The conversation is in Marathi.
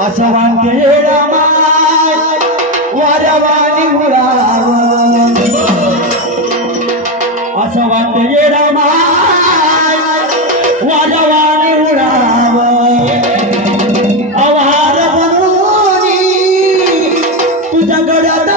असं वाटा वादवाणी मुला असं वाटा म्हणून तुझ्या